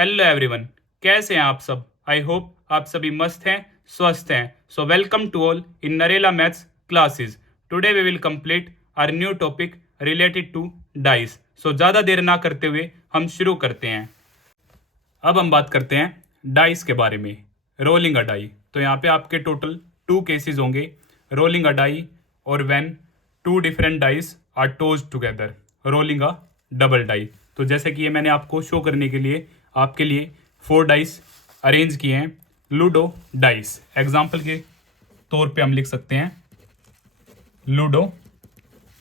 Hello everyone, कैसे हैं आप सब। आई होप आप सभी मस्त हैं, स्वस्थ हैं। So welcome to all in Narela maths classes. Today we will complete our new topic related to dice. So ज़्यादा देर ना करते हुए हम शुरू करते हैं। अब हम बात करते हैं डाइस के बारे में। रोलिंग अ डाई, तो यहाँ पे आपके टोटल 2 केसेस होंगे, रोलिंग अ डाई और when 2 different dice are tossed together, rolling a double die. तो जैसे कि ये मैंने आपको शो करने के लिए आपके लिए 4 डाइस अरेंज किए हैं, लूडो डाइस। एग्जाम्पल के तौर पे हम लिख सकते हैं लूडो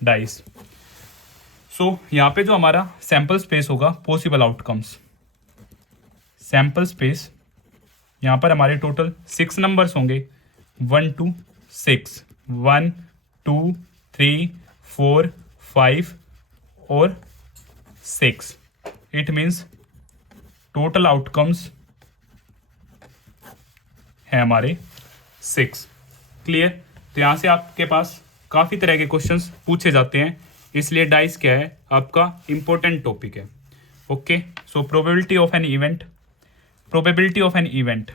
डाइस। सो यहाँ पे जो हमारा सैंपल स्पेस होगा, पॉसिबल आउटकम्स, सैंपल स्पेस यहाँ पर हमारे टोटल 6 नंबर्स होंगे, 1 to 6, 1 2 3 4 5 और 6। इट मीन्स टोटल आउटकम्स है हमारे 6। क्लियर। तो यहाँ से आपके पास काफ़ी तरह के क्वेश्चंस पूछे जाते हैं, इसलिए डाइस क्या है आपका इंपॉर्टेंट टॉपिक है। Okay, so probability of an event, probability of an event,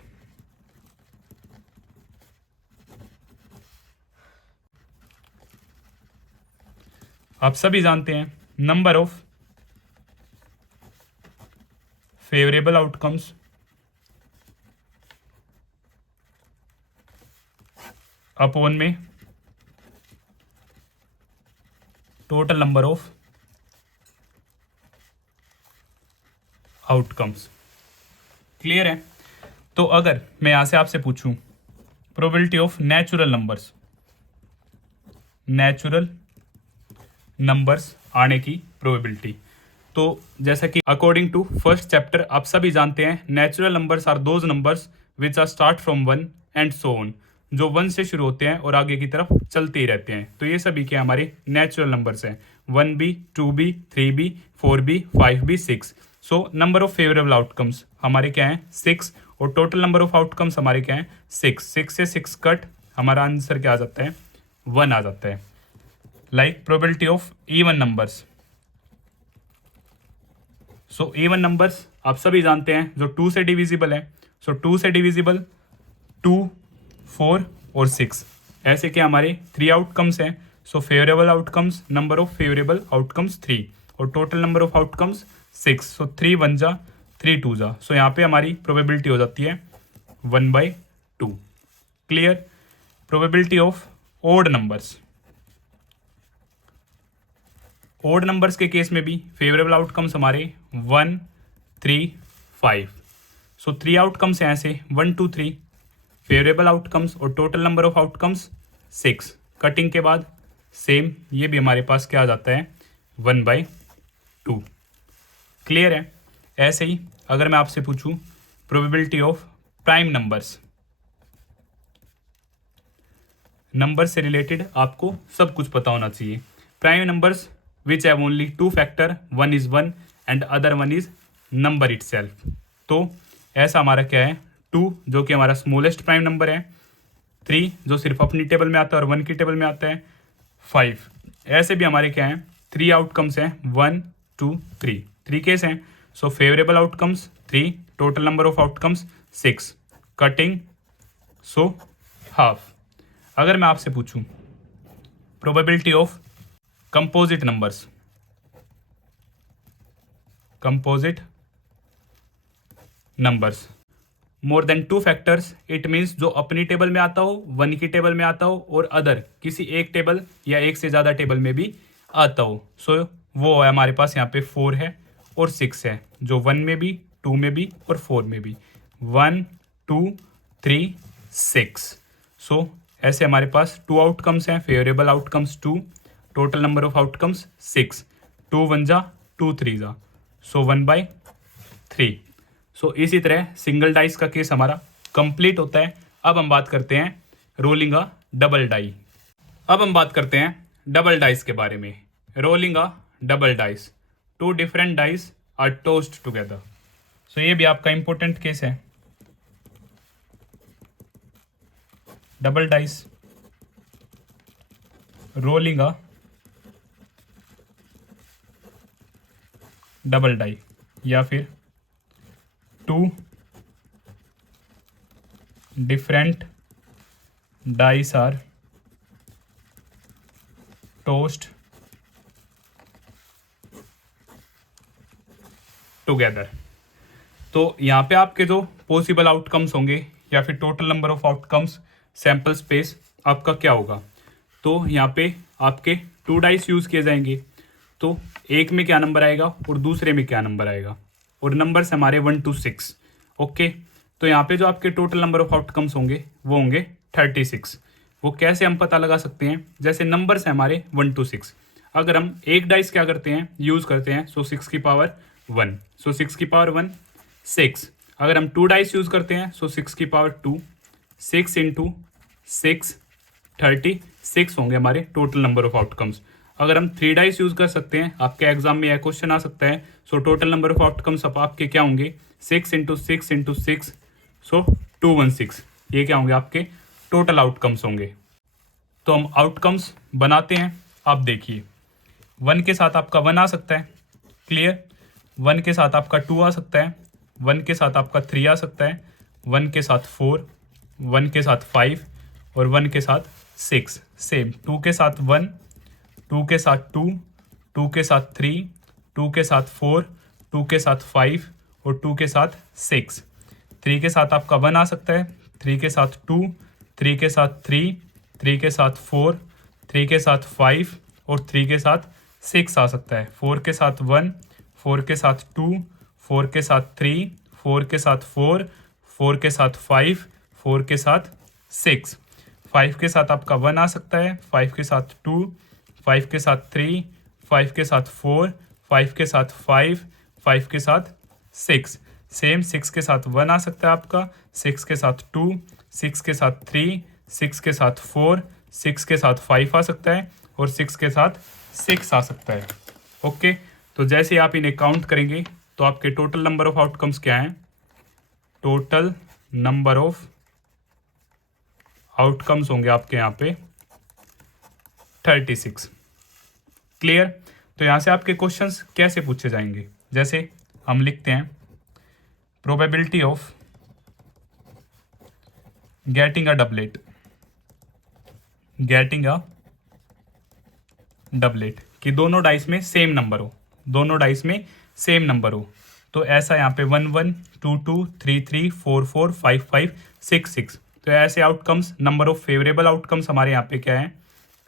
आप सभी जानते हैं number of favourable outcomes upon में total number of outcomes. Clear है। तो अगर मैं यहां से आपसे पूछूं probability of natural numbers, natural numbers आने की प्रोबेबिलिटी, तो जैसा कि अकॉर्डिंग टू फर्स्ट चैप्टर आप सभी जानते हैं natural numbers are those numbers which are start from 1 and so on, जो 1 से शुरू होते हैं और आगे की तरफ चलते ही रहते हैं। तो ये सभी क्या हमारे नेचुरल नंबर्स हैं, 1b 2b 3b 4b 5b 6। So number of favourable outcomes हमारे क्या हैं 6, और टोटल नंबर ऑफ आउटकम्स हमारे क्या हैं 6 से 6 कट, हमारा आंसर क्या आ जाता है 1 आ जाता है। Like probability of even numbers, so even numbers आप सभी जानते हैं जो 2 से डिविजिबल है। सो 2 से डिविजिबल 2 4 और 6, ऐसे के हमारे 3 आउटकम्स हैं। So favourable outcomes, number of favourable outcomes 3 और टोटल नंबर ऑफ आउटकम्स 6। सो 3 1 जा 3 2 जा, सो यहाँ पे हमारी प्रोबेबिलिटी हो जाती है 1/2। Clear. Probability of odd numbers, odd numbers के केस में भी फेवरेबल आउटकम्स हमारे 1 3 5। सो 3 आउटकम्स हैं ऐसे 1 2 3 फेवरेबल आउटकम्स और total number of outcomes 6। Cutting के बाद सेम ये भी हमारे पास क्या आ जाता है 1/2। क्लियर है। ऐसे ही अगर मैं आपसे पूछूं probability of prime numbers, number से रिलेटेड आपको सब कुछ पता होना चाहिए। Prime numbers which have only 2 factor, one is 1 and other one is number itself. तो ऐसा हमारा क्या है 2 जो कि हमारा स्मॉलेस्ट प्राइम नंबर है, 3 जो सिर्फ अपनी टेबल में आता है और 1 की टेबल में आता है, 5। ऐसे भी हमारे क्या हैं 3 आउटकम्स हैं 1 2 3, 3 केस हैं। So favourable outcomes 3, total number of outcomes 6, cutting so half. अगर मैं आपसे पूछूं probability of composite numbers, composite numbers more than 2 factors, it means जो अपनी टेबल में आता हो, 1 की टेबल में आता हो और अदर किसी एक टेबल या एक से ज़्यादा टेबल में भी आता हो। सो वो है हमारे पास यहाँ पे 4 है और 6 है, जो 1 में भी 2 में भी और 4 में भी, 1 2 3 6। सो ऐसे हमारे पास 2 आउटकम्स हैं, favourable outcomes 2, total number of outcomes 6, 2 1 जा 2 3 जा, सो 1/3। सो इसी तरह सिंगल डाइस का केस हमारा कंप्लीट होता है। अब हम बात करते हैं रोलिंग अ डबल डाई। अब हम बात करते हैं डबल डाइस के बारे में। Rolling a double dice, 2 different dice are tossed together. So ये भी आपका इंपॉर्टेंट केस है। Double dice, rolling a double die, या फिर 2 different dice are tossed together। तो यहाँ पे आपके जो पॉसिबल आउटकम्स होंगे या फिर total number of outcomes sample space आपका क्या होगा। तो यहाँ पे आपके 2 डाइस यूज़ किए जाएंगे। तो एक में क्या नंबर आएगा और दूसरे में क्या नंबर आएगा, और नंबर्स हमारे 1 to 6। ओके, तो यहाँ पे जो आपके टोटल नंबर ऑफ आउटकम्स होंगे वो होंगे 36। वो कैसे हम पता लगा सकते हैं, जैसे नंबर्स हैं हमारे 1 to 6, अगर हम एक डाइस क्या करते हैं यूज़ करते हैं, सो 6 की पावर 1, सो 6 की पावर 1 6। अगर हम 2 डाइस यूज़ करते हैं सो 6 की पावर 2, 6 इंटू 6 36 होंगे हमारे टोटल नंबर ऑफ आउटकम्स। अगर हम 3 डाइस यूज़ कर सकते हैं, आपके एग्जाम में यह क्वेश्चन आ सकता है, so total number of outcomes अब आपके क्या होंगे 6 इंटू 6 इंटू 6, सो 216। ये क्या होंगे आपके टोटल आउटकम्स होंगे। तो हम आउटकम्स बनाते हैं। आप देखिए 1 के साथ आपका 1 आ सकता है, क्लियर। 1 के साथ आपका 2 आ सकता है, 1 के साथ आपका 3 आ सकता है, 1 के साथ 4, 1 के साथ 5 और 1 के साथ 6। सेम 2 के साथ 1, 2 के साथ 2, 2 के साथ 3, 2 के साथ 4, 2 के साथ 5 और 2 के साथ 6। 3 के साथ आपका 1 आ सकता है, 3 के साथ 2, 3 के साथ 3, 3 के साथ 4, 3 के साथ 5 और 3 के साथ 6 आ सकता है। 4 के साथ 1, 4 के साथ 2, 4 के साथ 3, 4 के साथ 4, 4 के साथ 5, 4 के साथ 6। 5 के साथ आपका 1 आ सकता है, 5 के साथ 2, 5 के साथ 3, 5 के साथ 4, 5 के साथ 5, 5 के साथ 6। सेम 6 के साथ 1 आ सकता है आपका, 6 के साथ 2, 6 के साथ 3, 6 के साथ 4, 6 के साथ 5 आ सकता है और 6 के साथ 6 आ सकता है। ओके, तो जैसे आप इन्हें काउंट करेंगे तो आपके टोटल नंबर ऑफ आउटकम्स क्या हैं, टोटल नंबर ऑफ आउटकम्स होंगे आपके यहाँ पे 36। क्लियर। तो यहाँ से आपके क्वेश्चंस कैसे पूछे जाएंगे, जैसे हम लिखते हैं probability of getting a doublet, getting a doublet कि दोनों डाइस में सेम नंबर हो, दोनों डाइस में सेम नंबर हो। तो ऐसा यहाँ पे 1 1 2 2 3 3 4 4 5 5 6 6। तो ऐसे outcomes, number of favourable outcomes हमारे यहाँ पे क्या है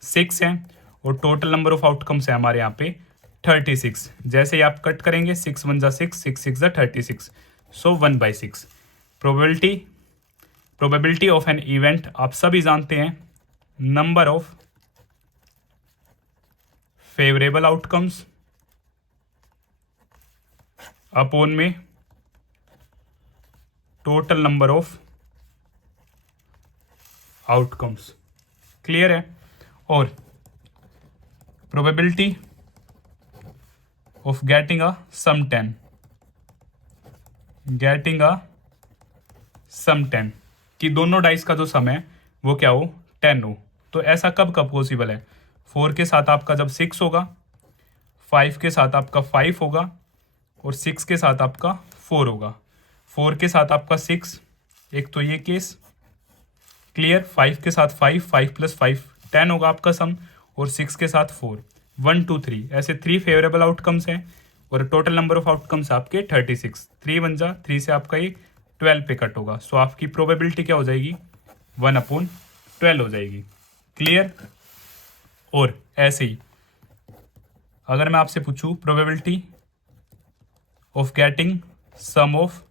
6 हैं और टोटल नंबर ऑफ आउटकम्स है हमारे यहाँ पे 36। जैसे ही आप कट करेंगे 6 1 जा 6, 6 6 जा 36, so 1/6। Probability of an event आप सभी जानते हैं, number of favourable outcomes upon में total number of outcomes. Clear है। और probability of getting a sum 10, getting a sum 10 कि दोनों डाइस का जो सम है वो क्या हो 10 हो। तो ऐसा कब कब पॉसिबल है, 4 के साथ आपका जब 6 होगा, 5 के साथ आपका 5 होगा और 6 के साथ आपका 4 होगा। 4 के साथ आपका 6, एक तो ये केस क्लियर। 5 के साथ 5, 5 + 5 10 होगा आपका सम, और 6 के साथ 4, 1 2 3 ऐसे 3 फेवरेबल आउटकम्स हैं और टोटल नंबर ऑफ आउटकम्स आपके 36। 3 1 जा 3 से आपका ये 12 पे कट होगा, सो आपकी प्रोबेबिलिटी क्या हो जाएगी 1/12 हो जाएगी। क्लियर। और ऐसे ही अगर मैं आपसे पूछूं probability of getting sum of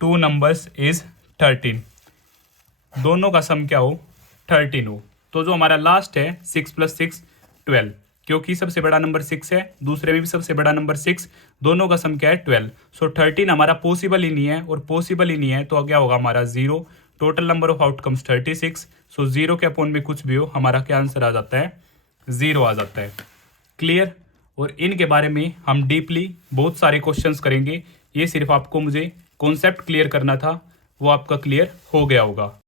2 numbers is 13, दोनों का सम क्या हो 13 हो, तो जो हमारा लास्ट है 6 + 6 12, क्योंकि सबसे बड़ा नंबर 6 है, दूसरे में भी सबसे बड़ा नंबर 6, दोनों का सम क्या है 12। सो 13 हमारा पॉसिबल ही नहीं है, और पॉसिबल ही नहीं है तो क्या होगा हमारा 0। टोटल नंबर ऑफ आउटकम्स 36, सो 0 के अपॉन में कुछ भी हो हमारा क्या आंसर आ जाता है 0 आ जाता है। क्लियर। और इनके बारे में हम डीपली बहुत सारे क्वेश्चंस करेंगे, ये सिर्फ आपको मुझे कॉन्सेप्ट क्लियर करना था, वो आपका क्लियर हो गया होगा।